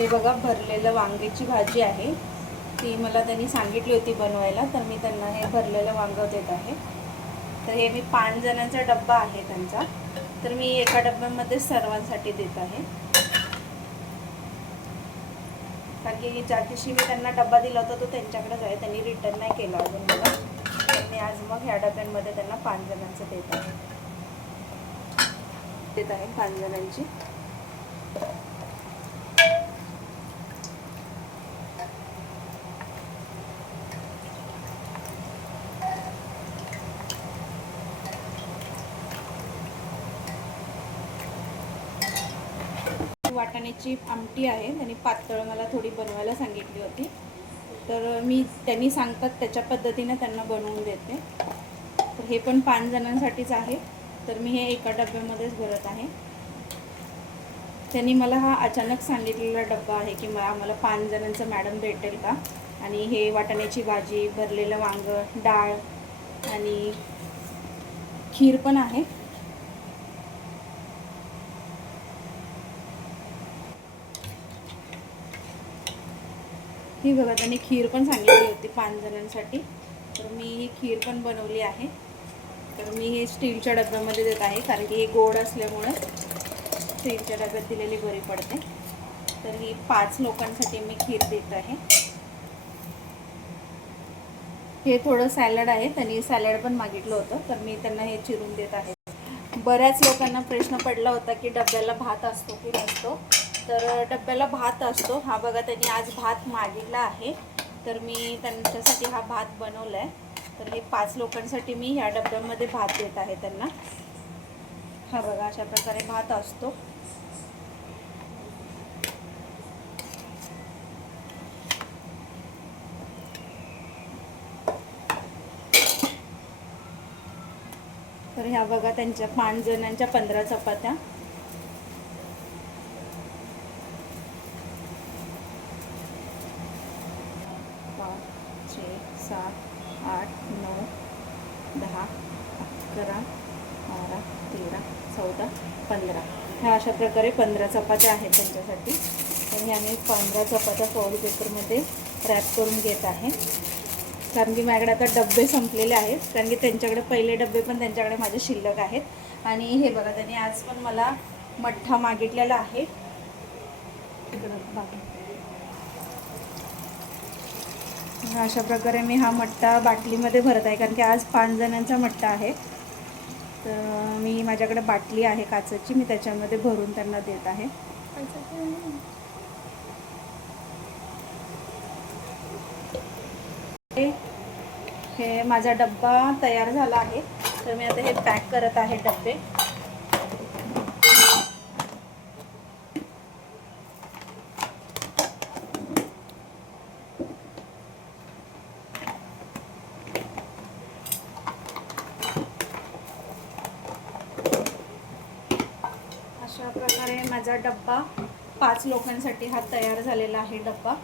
हे बघा, भरलेलं वांग्याची भाजी आहे, ती मला त्यांनी सांगितली होती बनवायला, तर मी त्यांना हे भरलेलं वांगं देत आहे. तर हे मी 5 जणांचा डब्बा आहे त्यांचा, तर मी एका डब्यामध्ये सर्वांसाठी देत आहे. कारण की ज्या दिवशी मी त्यांना डब्बा दिला होता तो त्यांच्याकडेच आहे, त्यांनी रिटर्न नाही केला अजून मला. तर मी आज मग ह्या डब्यांमध्ये त्यांना 5 जणांचं देत आहे 5 जणांची. वाटाण्याची आमटी आहे, त्यांनी पातळ मला थोडी बनवायला सांगितली होती, तर मी त्यांनी सांगतात त्याच्या पद्धतीने त्यांना बनवून देते. तर हे पण 5 जणांसाठीच आहे, तर मी हे एका डब्यामध्येच भरत आहे. त्यांनी मला हा अचानक सांगितलेला डब्बा आहे की आम्हाला 5 जणांचं मॅडम भेटेल का, आणि हे वाटाण्याची भाजी, भरलेलं वांगं, डाळ आणि खीर पण आहे. ही बघा, त्यांनी खीर पण सांगितली होती 5 जणांसाठी, तर मी ही खीर पण बनवली आहे. तर मी हे स्टीलच्या डब्यामध्ये देत आहे, कारण की हे गोड असल्यामुळे स्टीलच्या डब्यात दिलेली बरी पडते. तर ही 5 लोकांसाठी मी खीर देत आहे. हे थोडं सॅलड आहे, त्यांनी सॅलड पण मागितलं होतं, तर मी त्यांना हे चिरून देत आहे. बऱ्याच लोकांना प्रश्न पडला होता की डब्याला भात असतो की नसतो, तर डब्याला भात असतो. हा बघा, त्यांनी आज भात मागितला आहे, तर मी त्यांच्यासाठी हा भात बनवला आहे. तर हे 5 लोकांसाठी मी ह्या डब्यामध्ये भात देत आहे त्यांना. हा बघा, अशा प्रकारे भात असतो. तर ह्या बघा, त्यांच्या 5 जणांच्या 15 चपात्या. पाच, 6, 7, 8, 9, 10, 11, 12, 13, 14, 15. ह्या अशा प्रकारे 15 चपात्या आहेत त्यांच्यासाठी. आणि आम्ही 15 चपात्या फॉइल पेपरमध्ये रॅप करून घेत आहे, कारण की माझ्याकडे आता डबे संपलेले आहेत, कारण की त्यांच्याकडे पहिले डबे पण त्यांच्याकडे माझे शिल्लक आहेत. आणि हे बघा, त्यांनी आज पण मला मठ्ठा मागितलेला आहे. अशा प्रकारे मी हा मठ्ठा बाटलीमध्ये भरत आहे, कारण की आज 5 जणांचा मठ्ठा आहे. तर मी माझ्याकडे बाटली आहे काचेची, मी त्याच्यामध्ये भरून त्यांना देत आहे. हे माझा डब्बा तयार झाला आहे, तर मी आता हे पॅक करत आहे डब्बे. अशा प्रकारे माझा डब्बा 5 लोकांसाठी हा तयार झालेला आहे डब्बा.